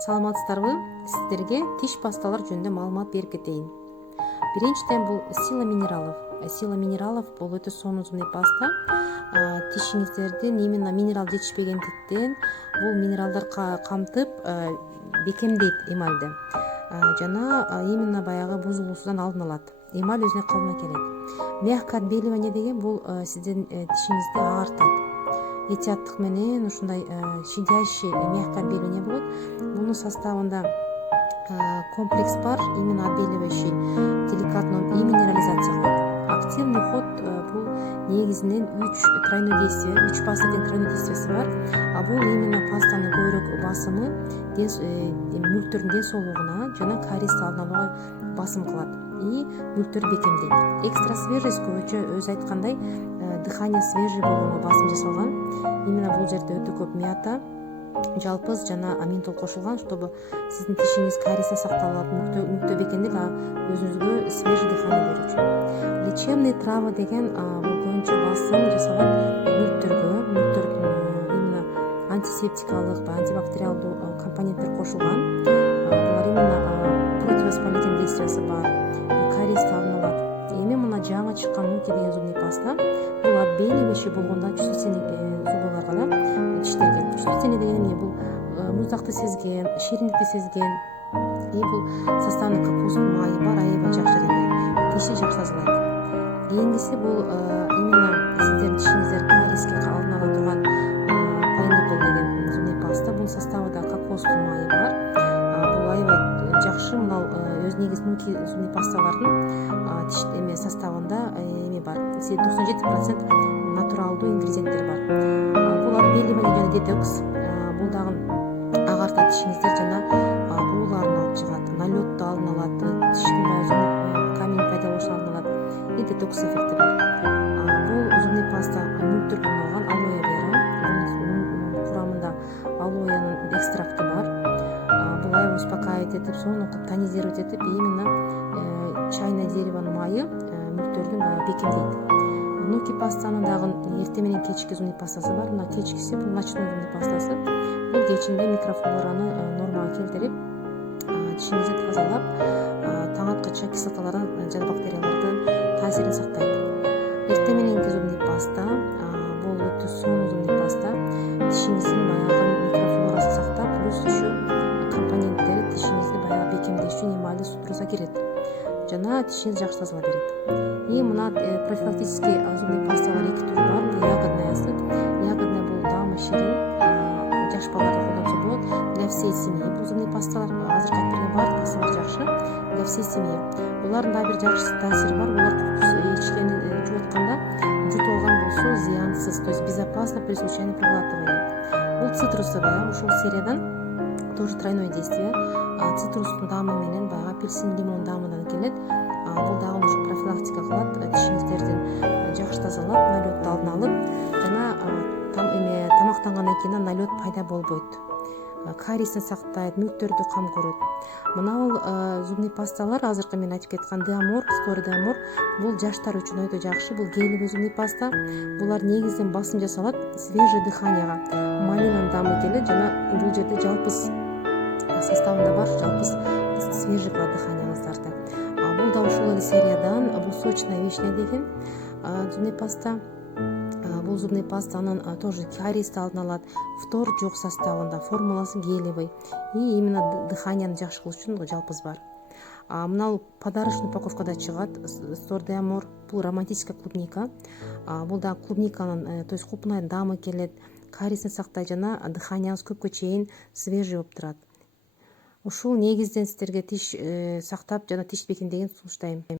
Саламатсыздарбы? Сиздерге тиш пасталар жөнүндө маалымат берип кетейин. Биринчиден бул Сила Минералов. Сила Минералов бул өтө сонун зубный паста. Тишиңиздердин именно минерал жетишпегендиктен бул минералдар камтып бекемдейт эмальди. Жана именно баягы бузулуусунан алдын алат. Эмаль өзүнө калыбына келет. Мягкое отбеливание деген бул сиздин тишиңизди агартат. Этияттык менен ушундай щадящий мягкое отбеливание болот. Бунун составында комплекс бар, именно отбеливающий, деликатно и минерализация кылат. Активный уход бул негизинен 3 тройной действие, 3 пастадын тройной действиясы бар. Бул именно пастанын көбүрөөк басымы мүлктөрдүн ден соолугуна жана кариести алдын алууга басым кылат и мүлктөрдү бекемдейт. Экстра свежесть көбүнчө өзү айткандай дыхание свежий болгонго басым жасалган. Именно бул жерде өтө көп мята, жалпыз жана аминтол кошулган, чтобы сиздин тишиңиз кариестен сакталып, мүктө бекемдеп, өзүңүзгө свежий дыхание берүүчү. Лечебный трава деген бул көбүнчө басым жасалган мүктөрдүн именно антисептикалык, антибактериалдуу компоненттер кошулган. Булар именно противовоспалительный действиясы бар, кариести алдын алат. Эми мына жаңы чыккан нуки деген зубный паста, бул отбеливающий болгондо чувствительный зубаларга да тиштерге. Чувствительный деген эмне? Бул муздакты сезген, шириндикти сезген. И бул составында кокосовый майы бар, аябай жакшы деген. Тишти жакшы тазалайт. Кийинкиси бул именно сиздердин тишиңиздер кариеске алдын ала турган пайнапл деген зубный паста. Бунун составында кокосовый майы бар. Бул аябай жакшы. Мына өз негизи нуки зубный пасталардын тиш составында эме бар. 97% натуралдуу ингредиенттер бар. Бул отбеливание жана детокс. Бул дагы агартат тишиңиздер жана ууларын алып чыгат, налетту алдын алат, тиштин баягы камень пайда болушун алдын алат и детокс эффекти бар. Бул зубный паста мүлктөргө арналган алоэ вера. Бунун курамында алоэнин экстракты бар. Бул аябай успокаивать этип, сонун кылып тонизировать этип, именно чайное деревонун майы мүлктөрдүн баягы бекемдейт. Нуки пастанын дагы эртең менен кечки зубный пастасы бар. Мына кечкиси бул ночной зубный пастасы. Бул кечинде микрофлораны нормага келтирип, тишиңизди тазалап, таң аткыча кислоталардан жана бактериялардын таасирин сактайт. Эртең мененки зубный паста бул өтө сонун зубный паста. Тишиңиздин баягы микрофлорасын сактап, плюс еще компоненттери тишиңизди баягы бекемдешү, эмальди судуруза кирет. Жана тишиңизди жакшы тазалап берет. И мына профилактический зубный пасталар 2 түрү бар. Ягоднаясы. Ягодная бул дагы ширин, жаш балдарда колдонсо болот. Для всей семьи бул зубный пасталар. Азыркы айтып берген баардык пасталар жакшы. Для всей семьи. Булардын дагы бир жакшы таасири бар. Булар ичкени жуутканда жутуп алган болсо зыянсыз, то есть безопасно при случайном проглатывании. Бул цитрусовая, ушул сериядан тоже тройное действие. Цитрустун даамы менен баягы апельсин, лимон даамынан келет. Бул дагы ушу профилактика кылат, тишиңиздердин жакшы тазалап, налетту алдын алып, жана тамактангандан кийин налет пайда болбойт. Кариестен сактайт, мүлктөрдү кам көрөт. Мына бул зубный пасталар азыркы мен айтып кеткан Деамор, Story Деамор, бул жаштар үчүн өтө жакшы. Бул гелевый зубный паста. Булар негизинен басым жасалат свежий дыханияга. Малинанын даамы келет жана бул жерде жалпыз составында бар, жалпыз свежий кылат дыханияңыздарды. Бул да ушул эле сериядан, бул сочная вишня деген зубный паста. Бул зубный пастанын тоже кариести алдын алат. Фтор жок составында, формуласы гелевый. И именно дыханияны жакшы кылыш үчүн жалпыз бар. Мына подарочный упаковкада чыгат. Story Deamor, бул романтическая клубника. Бул да клубниканын, то есть купнай даамы келет, кариестин сактайт жана дыханияңыз көпкө чейин свежий болуп турат. Ушул негизден сиздерге тиш сактап жана тиш бекемдеген сунуштайм.